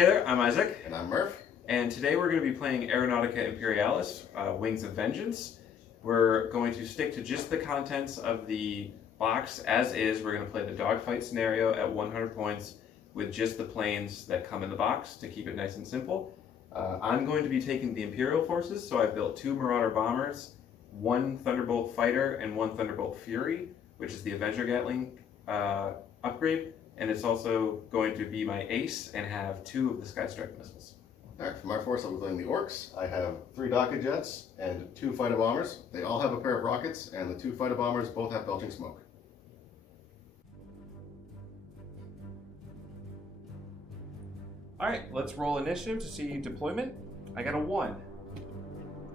Hey there, I'm Isaac. And I'm Murph. And today we're going to be playing Aeronautica Imperialis, Wings of Vengeance. We're going to stick to just the contents of the box as is. We're going to play the dogfight scenario at 100 points with just the planes that come in the box to keep it nice and simple. I'm going to be taking the Imperial forces, so I've built 2 Marauder bombers, 1 Thunderbolt fighter, and 1 Thunderbolt Fury, which is the Avenger Gatling upgrade. And it's also going to be my ace and have 2 of the Sky Strike missiles. Alright, for my force I'll be playing the Orks. I have 3 Docket Jets and 2 fighter bombers. They all have a pair of rockets, and the 2 fighter bombers both have belching smoke. Alright, let's roll initiative to see deployment. I got a 1.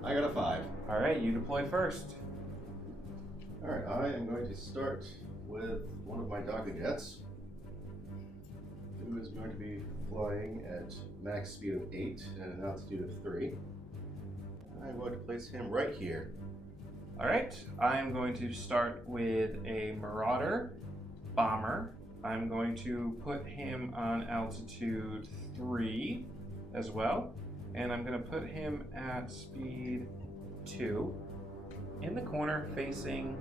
I got a 5. Alright, you deploy first. Alright, I am going to start with one of my Docket Jets, who is going to be flying at max speed of 8 and an altitude of 3. I'm going to place him right here. Alright, I'm going to start with a Marauder bomber. I'm going to put him on altitude 3 as well. And I'm going to put him at speed 2 in the corner facing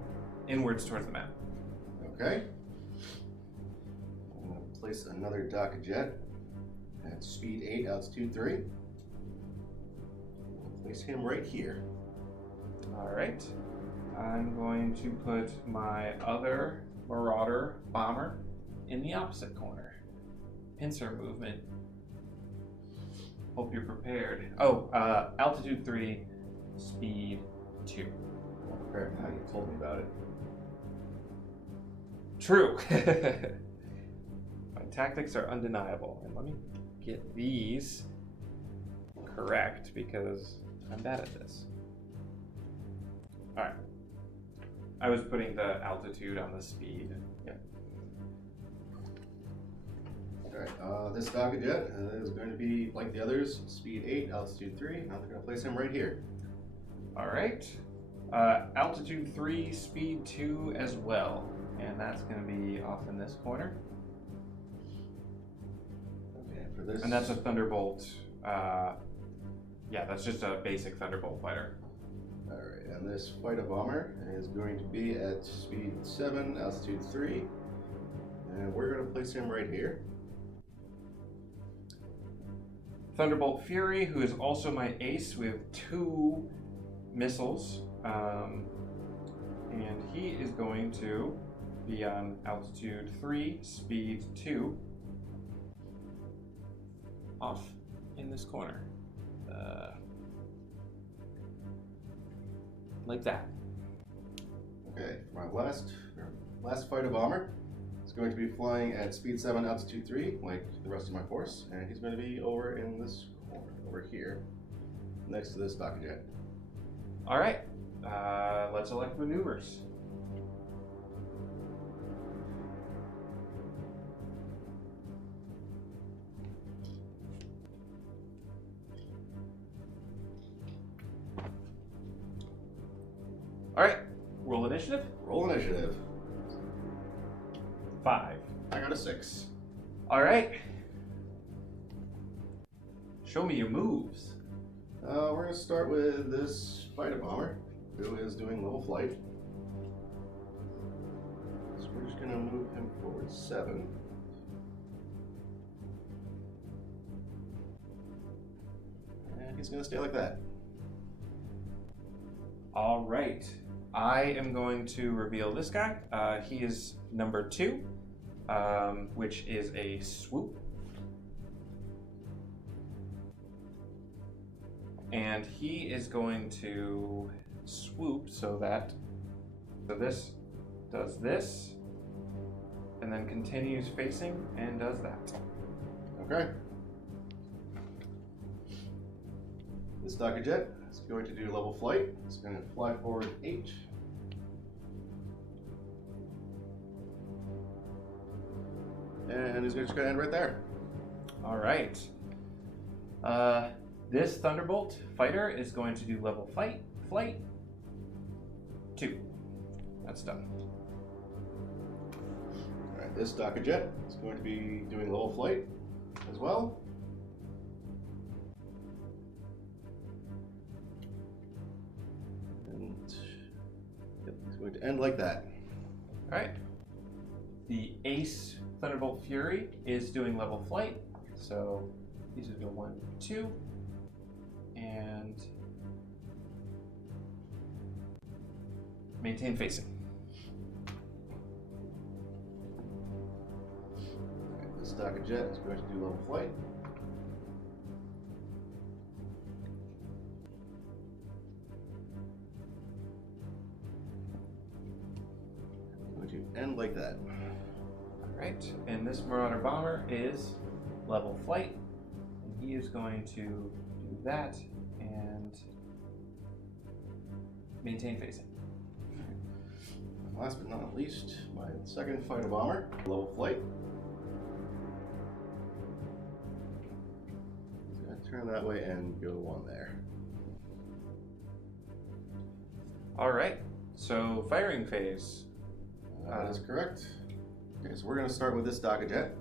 inwards towards the map. Okay. I'm going to place another Docket Jet at speed 8, altitude 3. Place him right here. Alright. I'm going to put my other Marauder bomber in the opposite corner. Pincer movement. Hope you're prepared. Oh, altitude 3, speed 2. Oh, crap, now you told me about it. True. My tactics are undeniable. And let me get these correct because I'm bad at this. Alright. I was putting the altitude on the speed. Yep. Alright, this Docket Jet is going to be, like the others, speed 8, altitude 3. Now they're going to place him right here. Alright. Altitude 3, speed 2 as well. And that's going to be off in this corner. Okay, for this. And that's a Thunderbolt. Yeah, that's just a basic Thunderbolt fighter. Alright, and this fighter bomber is going to be at speed 7, altitude 3. And we're going to place him right here. Thunderbolt Fury, who is also my ace with 2 missiles. And he is going to be on altitude 3, speed 2, off in this corner. Like that. Okay, my last fighter bomber is going to be flying at speed 7, altitude 3, like the rest of my force, and he's going to be over in this corner, over here, next to this Docket Jet. Alright, let's elect maneuvers. Alright, roll initiative. Roll initiative. 5. I got a 6. Alright. Show me your moves. We're going to start with this fighter bomber, who is doing level flight. So we're just going to move him forward 7. And he's going to stay like that. Alright. I am going to reveal this guy. He is number 2, which is a swoop. And he is going to swoop so this does this, and then continues facing and does that. Okay. This Docket Jet is going to do level flight. It's going to fly forward 8. And he's just going to end right there. Alright. This Thunderbolt fighter is going to do level flight 2. That's done. Alright, this Docket Jet is going to be doing level flight as well. end like that. Alright. The Ace Thunderbolt Fury is doing level flight. So these would go 1, 2, and maintain facing. Alright, this Docket Jet is going to do level flight. Going to end like that. Alright, and this Marauder Bomber is level flight. And he is going to do that and maintain facing. Last but not least, my second fighter bomber, level flight. He's going to turn that way and go 1 there. Alright, so firing phase. That is correct. Okay, so we're going to start with this Docket Jet,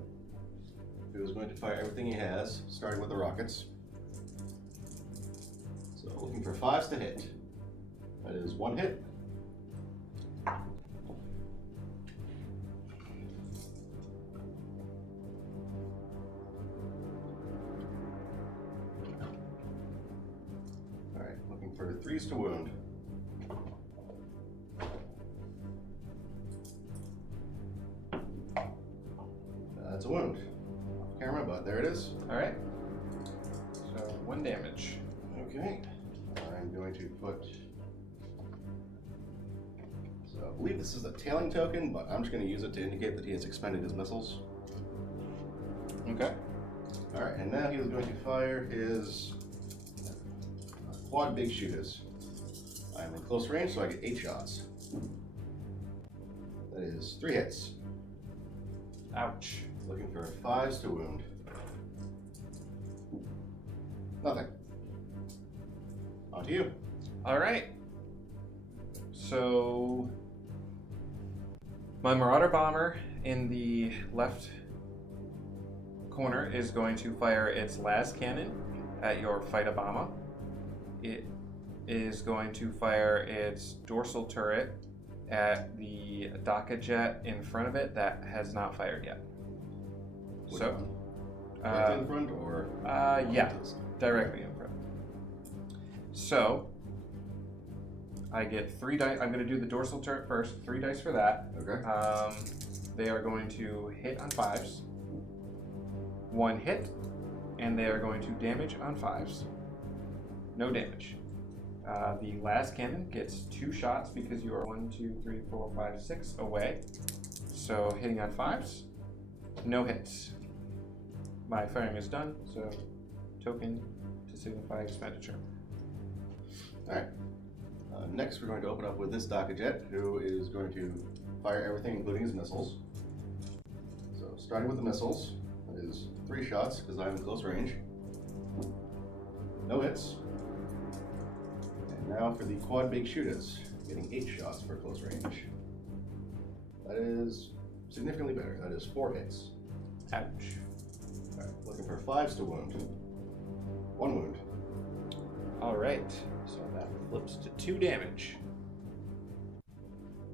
who is going to fire everything he has, starting with the rockets. So looking for 5s to hit. That is 1 hit. Alright, looking for 3s to wound. That's a wound. Off camera, but there it is. Alright. So 1 damage. Okay. I'm going to put. So I believe this is a tailing token, but I'm just going to use it to indicate that he has expended his missiles. Okay. Alright, and now he is going to fire his quad big shooters. I'm in close range, so I get 8 shots. That is 3 hits. Ouch. Looking for 5s to wound. Nothing. On to you. Alright. So my Marauder Bomber in the left corner is going to fire its last cannon at your fighter bomber. It is going to fire its dorsal turret at the Docket Jet in front of it that has not fired yet. Which So, one? Right in front or? yeah, directly in front. So, I get 3 dice. I'm going to do the dorsal turret first. 3 dice for that. Okay. They are going to hit on 5s. 1 hit, and they are going to damage on 5s. No damage. The last cannon gets 2 shots because you are 1, 2, 3, 4, 5, 6 away. So hitting on 5s, no hits. My firing is done, so token to signify expenditure. Alright. Next, we're going to open up with this Docket Jet, who is going to fire everything, including his missiles. So, starting with the missiles, that is 3 shots, because I'm in close range. No hits. And now for the quad big shooters, getting 8 shots for close range. That is significantly better. That is 4 hits. Ouch. Alright, looking for 5s to wound. 1 wound. Alright, so that flips to 2 damage.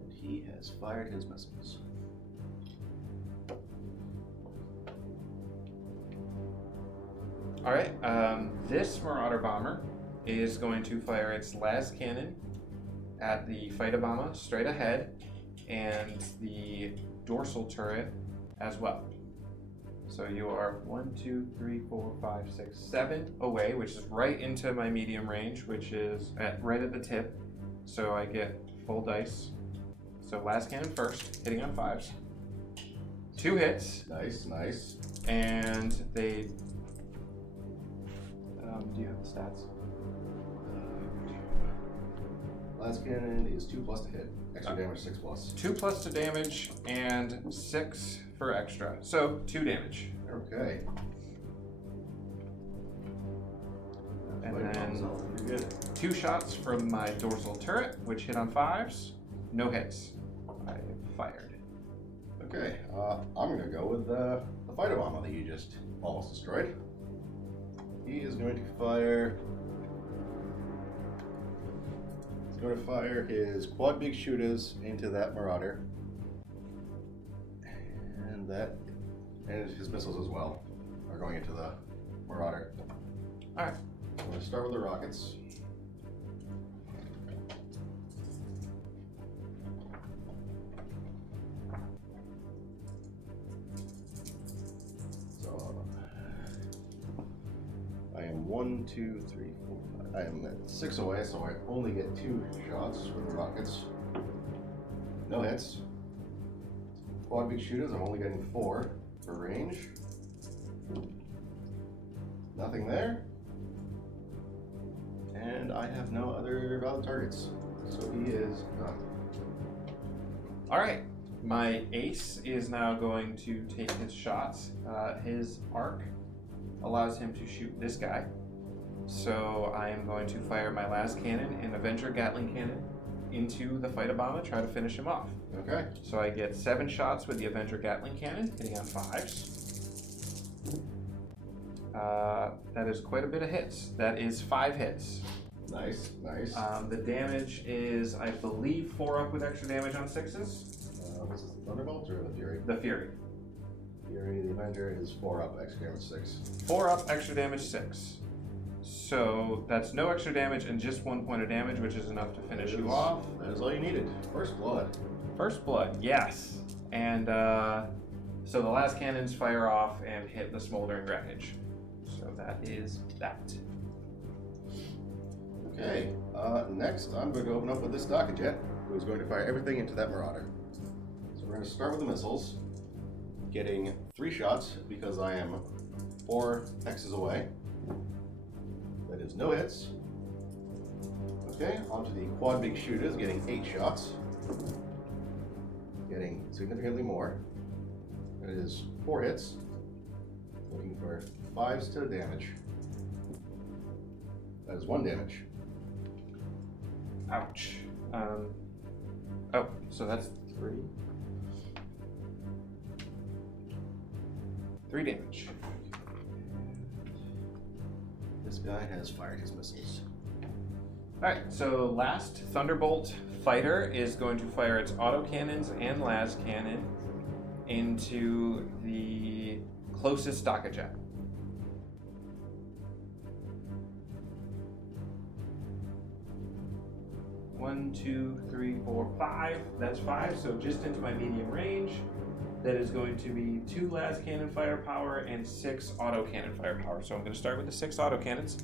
And he has fired his missiles. Alright, this Marauder Bomber is going to fire its last cannon at the fighter bomber straight ahead and the dorsal turret as well. So you are 1, 2, 3, 4, 5, 6, 7 away, which is right into my medium range, which is right at the tip. So I get full dice. So last cannon first, hitting on 5s. 2 hits. Nice, nice. And they... do you have the stats? Last cannon is 2+ to hit. Extra damage 6+. 2+ to damage and 6 for extra. So 2 damage. Okay. And then pretty good. 2 shots from my dorsal turret, which hit on 5s. No hits. I fired. Okay, I'm gonna go with the fighter bomber that you just almost destroyed. He is going to fire going to fire his quad big shooters into that Marauder. And his missiles as well are going into the Marauder. Alright. I'm going to start with the rockets. So I am 1, 2, 3, 4, 5. I am at 6 away, so I only get 2 shots with the rockets. No hits. Quad big shooters, I'm only getting 4 for range. Nothing there. And I have no other valid targets. So he is done. Alright. My ace is now going to take his shots. His arc allows him to shoot this guy. So I am going to fire my last cannon, an Avenger Gatling cannon, into the fight Obama, try to finish him off. Okay. So I get 7 shots with the Avenger Gatling cannon, hitting on 5s. That is quite a bit of hits. That is 5 hits. Nice, nice. The damage is, I believe, 4 up with extra damage on 6s. This is the Thunderbolt or the Fury? The Fury. Fury, the Avenger is 4 up, extra damage 6. 4 up, extra damage 6. So that's no extra damage and just 1 point of damage, which is enough to finish you off. That is all you needed. First blood. First blood, yes. And so the last cannons fire off and hit the smoldering wreckage. So that is that. Okay, next I'm going to open up with this Jet, who is going to fire everything into that Marauder. So we're going to start with the missiles, getting 3 shots because I am 4 hexes away. That is no hits. Okay, onto the quad big shooters, getting 8 shots. Getting significantly more. That is 4 hits. Looking for 5s to damage. That is 1 damage. Ouch. Oh, so that's 3. 3 damage. This guy has fired his missiles. Alright, so last Thunderbolt fighter is going to fire its autocannons and las cannon into the closest Jet. One, 2, 3, 4, 5. That's 5, so just into my medium range. That is going to be 2 las cannon firepower and 6 autocannon firepower. So I'm going to start with the 6 autocannons.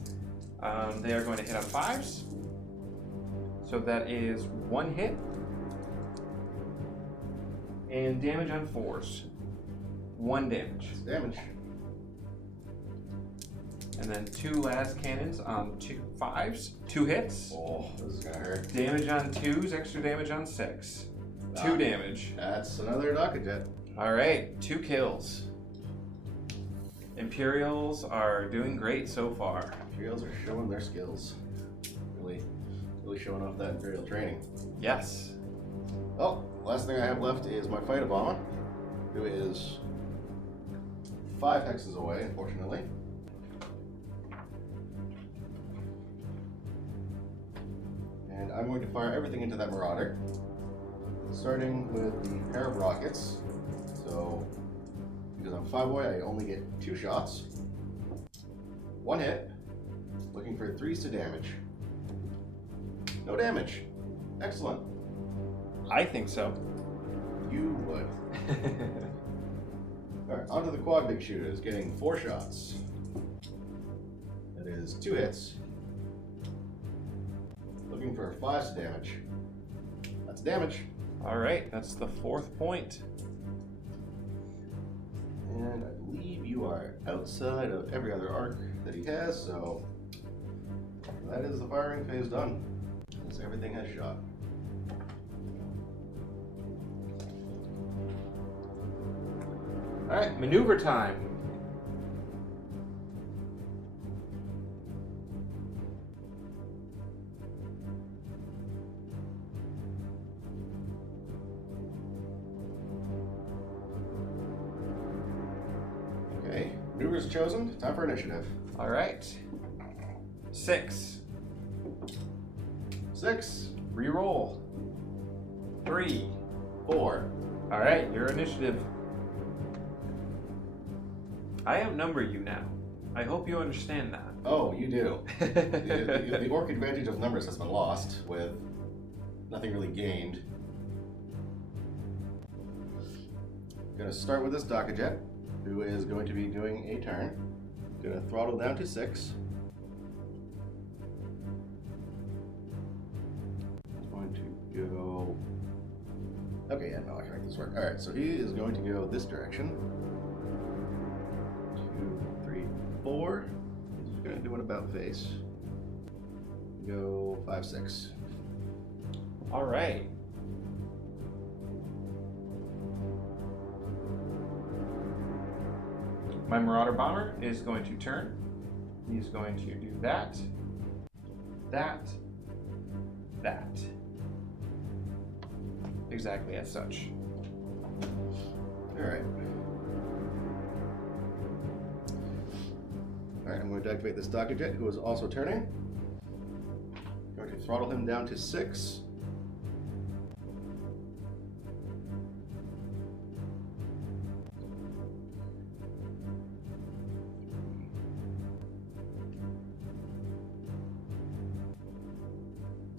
They are going to hit on 5s. So that is 1 hit. And damage on 4s. 1 damage. Damage. And then 2 las cannons on 2 5s. 2 hits. Oh, this is gonna hurt. Damage on 2s, extra damage on 6. 2 damage. That's another Jet. Alright, 2 kills. Imperials are doing great so far. Imperials are showing their skills. Really showing off that Imperial training. Yes. Oh, last thing I have left is my fight Obama, who is 5 hexes away, unfortunately. And I'm going to fire everything into that Marauder, starting with the pair of rockets. So, because I'm 5 away, I only get 2 shots. 1 hit, looking for 3s to damage. No damage. Excellent. I think so. You would. Alright, onto the quad big shooters, getting 4 shots. That is 2 hits. Looking for 5s to damage. That's damage. Alright, that's the 4th point. And I believe you are outside of every other arc that he has, so that is the firing phase done. Since everything has shot. Alright, maneuver time. Okay, maneuvers chosen. Time for initiative. Alright. 6. 6. Reroll. 3. 4. All right, your initiative. I outnumber you now. I hope you understand that. Oh, you do. The orc advantage of numbers has been lost, with nothing really gained. Gonna start with this Dogfight, who is going to be doing a turn. Gonna throttle down to 6. I'm going to go. Okay, yeah, no, I can make this work. Alright, so he is going to go this direction. 2, 3, 4. He's gonna do an about face. Go 5, 6. All right. My Marauder Bomber is going to turn. He's going to do that, that. Exactly as such. Alright. Alright, I'm going to activate this Dogfight, who is also turning. Going to throttle him down to 6.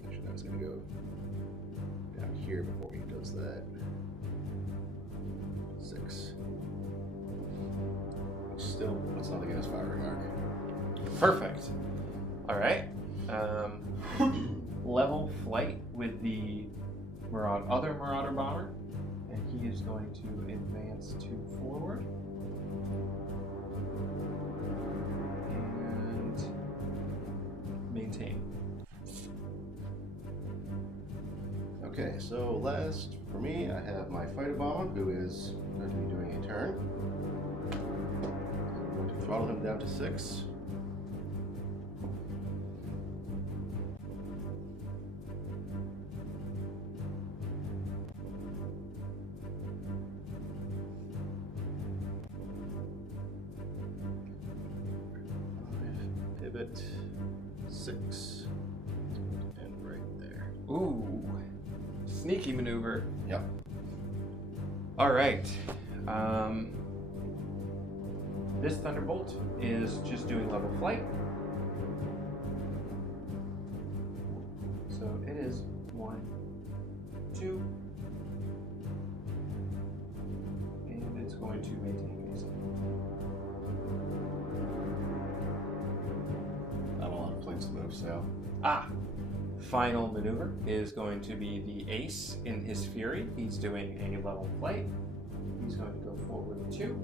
Actually, I was going to go down here before he does that. 6. Which still puts nothing in his firing arc. Perfect. All right. Level flight with the other Marauder Bomber, and he is going to advance to forward and maintain. Okay, so last for me, I have my fighter bomber, who is going to be doing a turn. I'm going to throttle him down to 6. Pivot 6. It's going to end right there. Ooh, sneaky maneuver. Yep. All right. This Thunderbolt is just doing level flight. So it is 1, 2, and it's going to maintain basic. Not a lot of planes to move, so. Final maneuver is going to be the Ace in his Fury. He's doing a level flight. He's going to go forward 2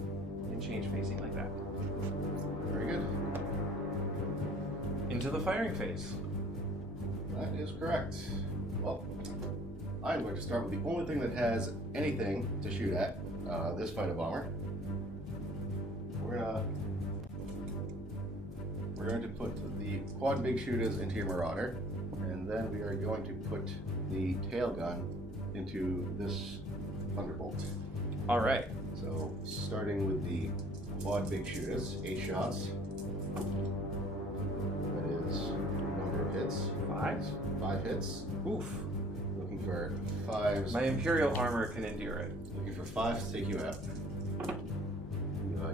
and change facing like that. Very good. Into the firing phase. That is correct. Well, I'm going to start with the only thing that has anything to shoot at, this fighter bomber. We're going to put the quad big shooters into your Marauder, and then we are going to put the tail gun into this Thunderbolt. All right. So, starting with the quad big shooters, 8 shots. That is number of hits. 5. 5 hits. Oof. Looking for 5s. My Imperial armor can endure it. Looking for 5s to take you out.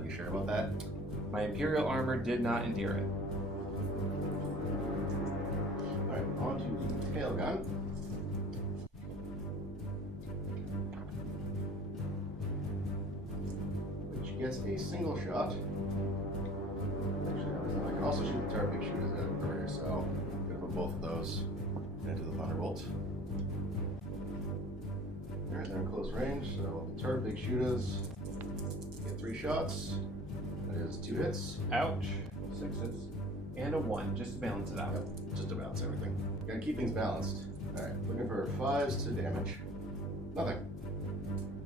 You sure about that? My Imperial armor did not endure it. Alright, on to the tail gun. Which gets a single shot. Actually, I can also shoot the turret big shooters at earlier, so I'm going to put both of those into the Thunderbolt. Alright, they're in close range, so the turret big shooters get 3 shots. That is 2 hits. Ouch. 6 hits. And a 1, just to balance it out. Yep, just to balance everything. Gotta keep things balanced. Alright, looking for 5s to damage. Nothing.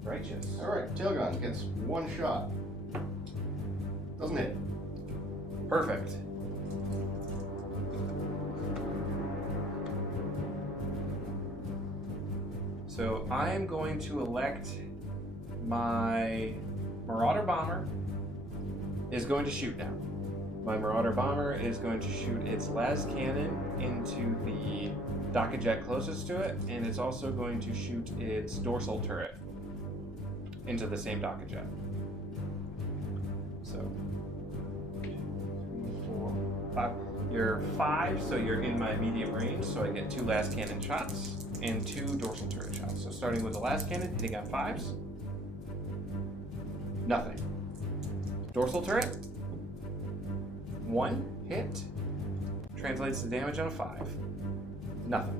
Righteous. Alright, tail gun gets 1 shot. Doesn't hit. Perfect. So I am going to elect my Marauder Bomber is going to shoot now. My Marauder Bomber is going to shoot its las cannon into the docket jet closest to it, and it's also going to shoot its dorsal turret into the same docket jet. So, 2, 3, 4, 5. You're 5, so you're in my medium range, so I get 2 last cannon shots and 2 dorsal turret shots. So starting with the last cannon, hitting on 5s. Nothing. Dorsal turret. 1 hit. Translates to damage on a 5. Nothing.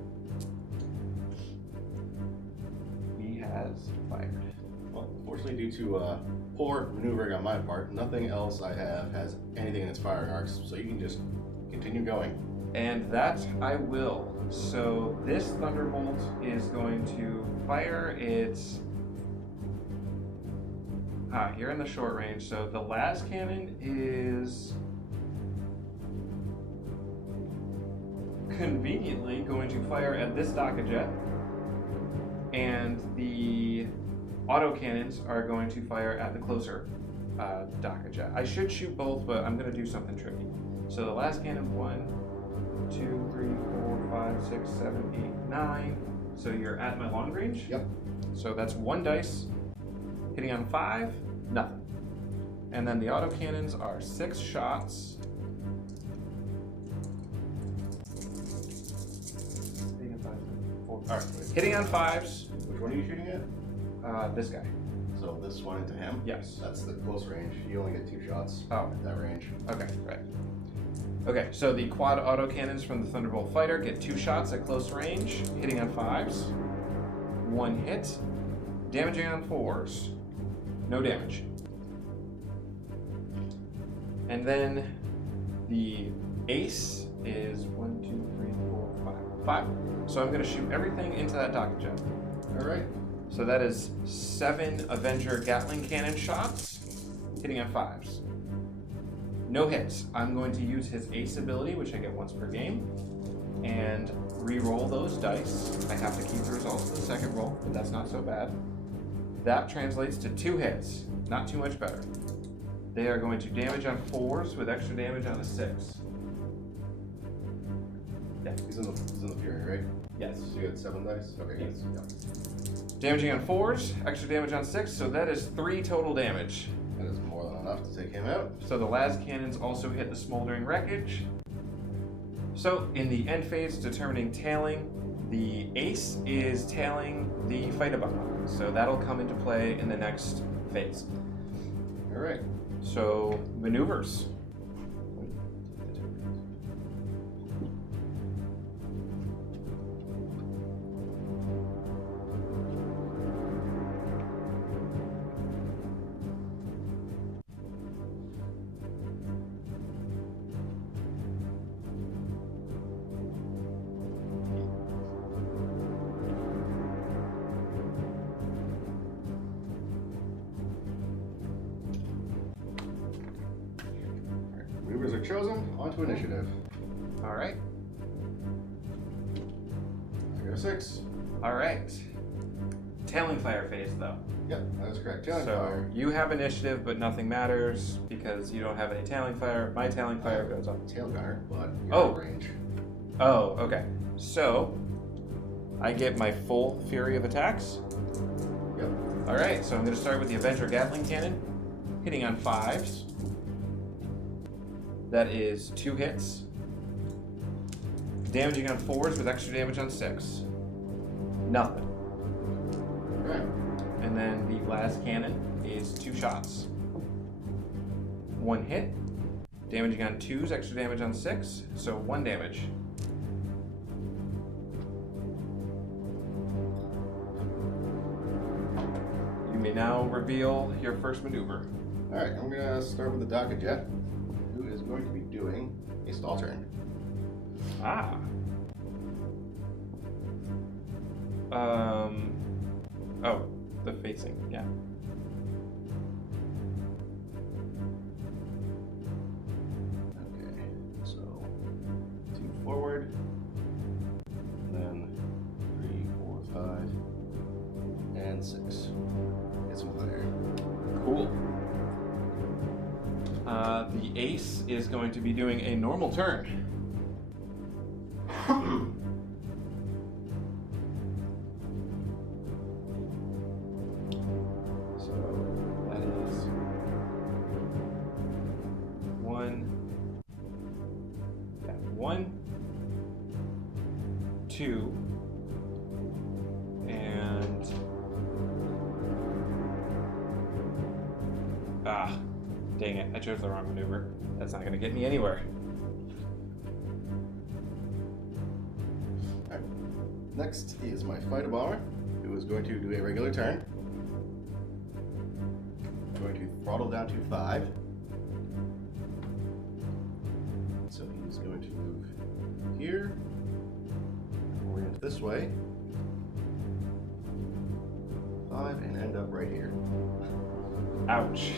He has fired. Well, fortunately, due to poor maneuvering on my part, nothing else I have has anything in its firing arcs, so you can just continue going. And that I will. So this Thunderbolt is going to fire its... you're in the short range, so the last cannon is conveniently going to fire at this docket jet, and the auto cannons are going to fire at the closer docket jet. I should shoot both, but I'm going to do something tricky. So the last cannon, 1, 2, 3, 4, 5, 6, 7, 8, 9. So you're at my long range? Yep. So that's 1 dice. Hitting on 5, nothing. And then the auto cannons are 6 shots. Alright, hitting on 5s. Which one are you shooting at? This guy. So this one into him? Yes. That's the close range. You only get 2 shots Oh. at that range. Okay, right. Okay, so the quad auto cannons from the Thunderbolt fighter get 2 shots at close range, hitting on 5s. 1 hit. Damaging on 4s. No damage. And then the ace is 1, 2, 3, 4, 5. 5. So I'm going to shoot everything into that docket jet. Alright. So that is 7 Avenger Gatling cannon shots, hitting on 5s. No hits. I'm going to use his ace ability, which I get once per game, and re-roll those dice. I have to keep the results of the second roll, but that's not so bad. That translates to 2 hits. Not too much better. They are going to damage on 4s with extra damage on a 6. Yeah. He's in the Fury, right? Yes. So you had 7 dice? Okay, Yes. Yeah. Damaging on 4s, extra damage on 6, so that is 3 total damage. That is more than enough to take him out. So the las cannons also hit the smoldering wreckage. So in the end phase, determining tailing, the ace is tailing the fighter bomb. So that'll come into play in the next phase. Alright. So maneuvers. Maneuvers are chosen. On to initiative. All right. I got a 6. All right. Tailing fire phase, though. Yep, that is correct. Tailing So fire. you have initiative, but nothing matters because you don't have any tailing fire. My tailing fire goes up. Tail gunner, but you're Oh. out of range. Oh, okay. So I get my full fury of attacks. Yep. All right. So I'm going to start with the Avenger Gatling cannon, hitting on 5s. That is 2 hits. Damaging on 4s with extra damage on 6. Nothing. Alright. And then the last cannon is 2 shots. 1 hit. Damaging on 2s, extra damage on 6. So 1 damage. You may now reveal your first maneuver. Alright, I'm gonna start with the docket jet, who is going to be doing a stall turn. Ah. Oh, the facing, yeah. Okay, so 2 forward, and then 3, 4, 5, and 6. Get some fire. Cool. The ace is going to be doing a normal turn. 2. And dang it, I chose the wrong maneuver. That's not gonna get me anywhere. Alright. Next is my fighter bomber, who is going to do a regular turn. I'm going to throttle down to 5. So he's going to move here, orient this way, 5, and end up right here. Ouch.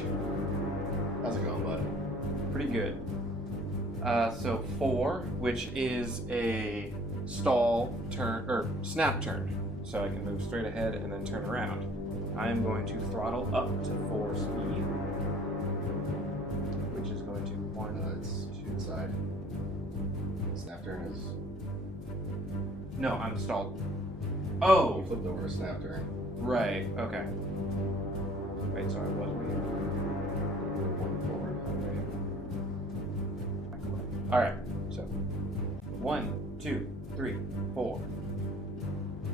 How's it going, bud? Pretty good. So 4, which is a stall turn, or snap turn. So I can move straight ahead and then turn around. I am going to throttle up to 4 speed, which is going to 1, It's 2. inside. Snap turn is. No, I'm stalled. You Oh, flipped over a snap turn. right. Okay. Wait, so I was waiting. One forward. All right. So 1, 2, 3, 4,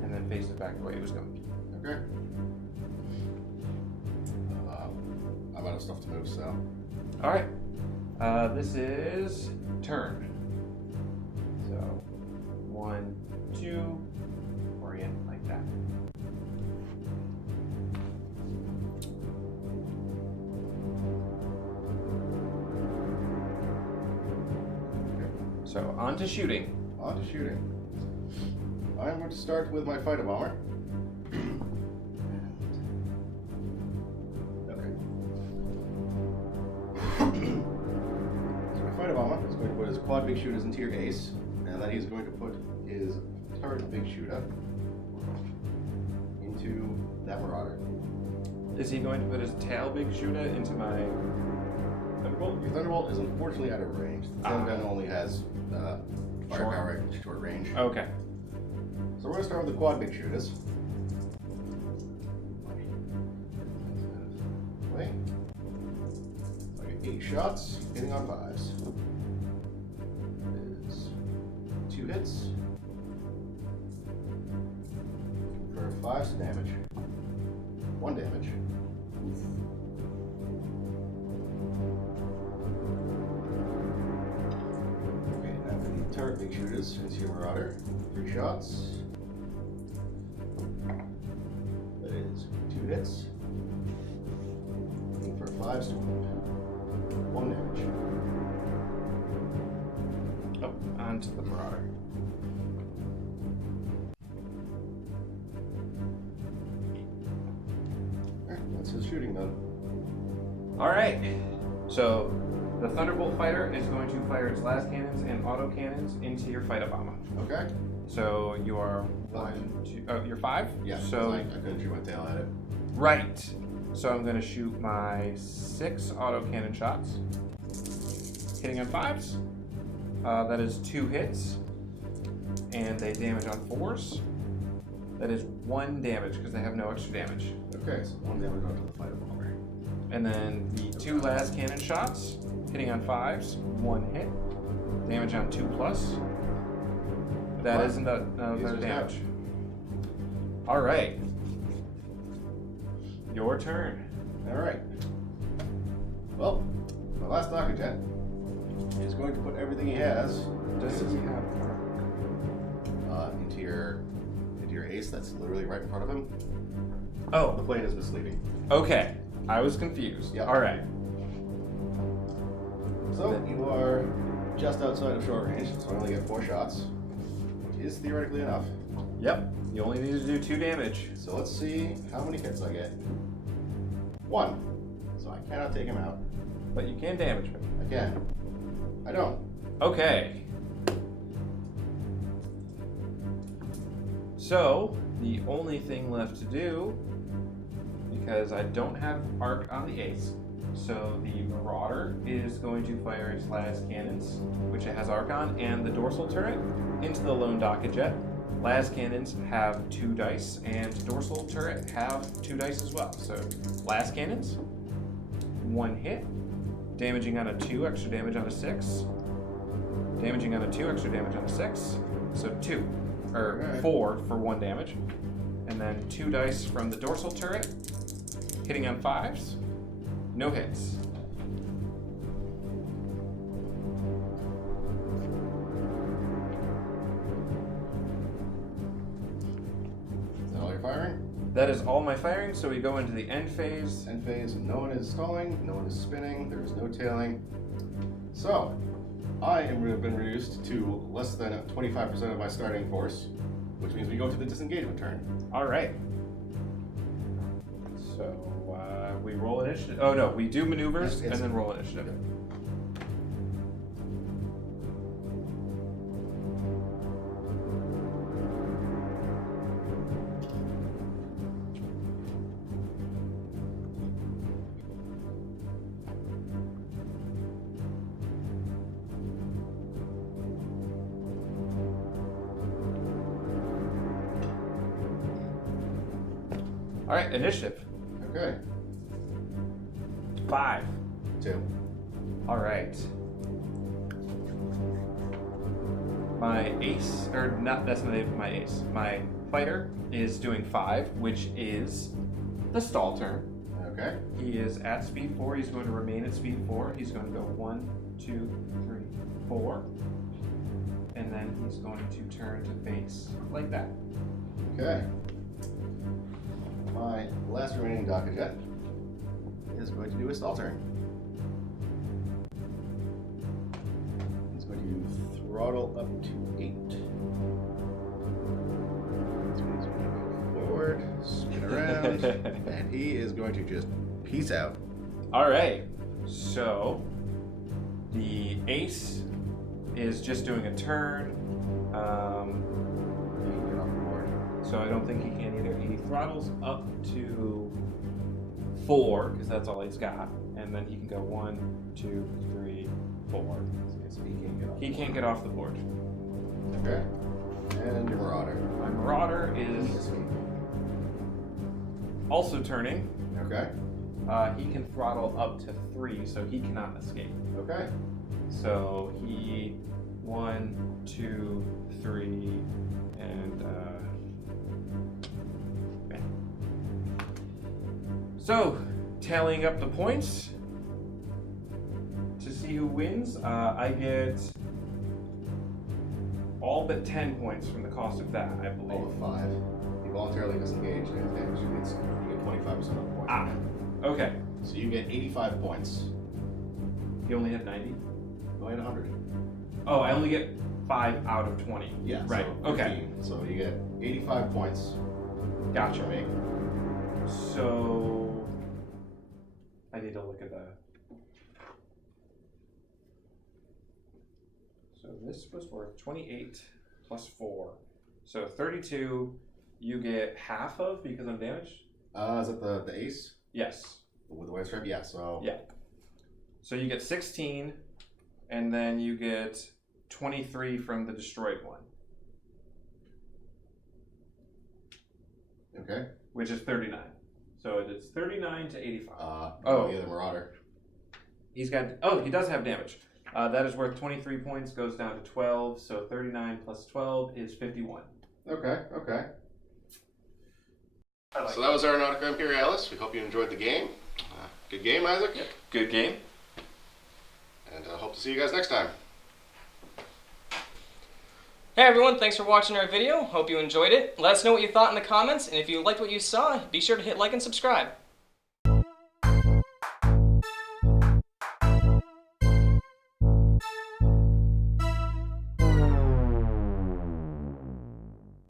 and then faces back the way it was going. Okay. I'm out of stuff to move, so. All right. This is turn. So 1, 2, orient like that. So on to shooting. On to shooting. I'm going to start with my fighter bomber. Okay. So my fighter bomber is going to put his quad big shooters into your ace, and then he's going to put his turret big shooter into that marauder. Is he going to put his tail big shooter into my thunderbolt? Your thunderbolt is unfortunately out of range. The tail gun only has firepower at short range. Okay. So we're going to start with the quad big shooters. Wait. So I get 8 shots, hitting on 5s. That is 2 hits. For 5 damage. 1 damage. Oof. Okay, now for the turret big shooters into your marauder. 3 shots. That is 2 hits. Looking for 5s to wound. 1 damage. Oh, onto the marauder. Alright, that's his shooting done. All right. So the Thunderbolt fighter is going to fire its last cannons and auto cannons into your fighter bomber. Okay. So you are 1, 2. Oh, you're 5. Yeah. So I couldn't shoot my tail at it. right. So I'm going to shoot my 6 auto cannon shots, hitting on 5s. That is 2 hits, and they damage on 4s. That is 1 damage because they have no extra damage. Okay, so 1 damage onto the fighter bomber. And then the 2 last cannon shots, hitting on 5s, 1 hit, damage on 2+. That isn't another damage. All right. Your turn. Alright. Well, my last Docker Jet is going to put everything he has Does he have into your ace that's literally right in front of him. The Oh, plane is misleading. okay. I was confused. Yeah. All right. So you are just outside of short range, so I only get 4 shots, which is theoretically enough. Yep. You only need to do 2 damage. So let's see how many hits I get. 1. So I cannot take him out. But you can damage me. I can. I don't. Okay. So, the only thing left to do, because I don't have arc on the ace, so the Marauder is going to fire its last cannons, which it has arc on, and the dorsal turret into the lone docket jet. Las cannons have 2 dice, and dorsal turret have 2 dice as well. So, las cannons, 1 hit, damaging on a 2, extra damage on a 6, damaging on a 2, extra damage on a 6, so 2. or Alright. 4 for 1 damage. And then 2 dice from the dorsal turret, hitting on 5s. No hits. Is that all your firing? That is all my firing, so we go into the end phase. End phase, no one is stalling, no one is spinning, there is no tailing. So, I have been reduced to less than 25% of my starting force, which means we go to the disengagement turn. All right. So we roll initiative. Oh no, we do maneuvers and then roll initiative. Okay. All right, initiative. Okay. 5. 2. All right. My ace, or not, that's not my ace. My fighter is doing 5, which is the stall turn. Okay. He is at speed 4. He's going to remain at speed 4. He's going to go 1, 2, 3, 4. And then he's going to turn to face like that. Okay. My last remaining Daka Jet is going to do a stall turn. He's going to throttle up to 8. So he's going to go forward, spin around, and he is going to just peace out. All right. So the ace is just doing a turn. He can get off the board. So I don't think he can either. He throttles up to 4 because that's all he's got, and then he can go 1, 2, 3, 4. So he can't get off. He can't get off the board. Okay. And your Marauder. My Marauder is also turning. Okay. He can throttle up to 3, so he cannot escape. Okay. So he 1, 2, 3, and bang. So tallying up the points to see who wins, I get all but 10 points from the cost of that, I believe. All of 5. He voluntarily disengaged and damage. You get 25% of the points. Ah, okay. So you get 85 points. He only had 90. Oh, and 100. Oh, I only get 5 out of 20. Yeah. Right. So Okay. 15. So you get 85 points. Gotcha. For me. So I need to look at the. So this was worth 28 plus 4. So 32 you get half of because I'm damaged? Is that the ace? Yes. With the white stripe? Yeah, so. Yeah. So you get 16, and then you get 23 from the destroyed one. Okay. Which is 39. So it's 39 to 85. Oh, yeah, the Marauder. He's got, oh, he does have damage. That is worth 23 points, goes down to 12, so 39 plus 12 is 51. Okay, okay. So that was Aeronautica Imperialis. We hope you enjoyed the game. Good game, Isaac. Yep. Good game. And hope to see you guys next time. Hey everyone, thanks for watching our video. Hope you enjoyed it. Let us know what you thought in the comments, and if you liked what you saw, be sure to hit like and subscribe.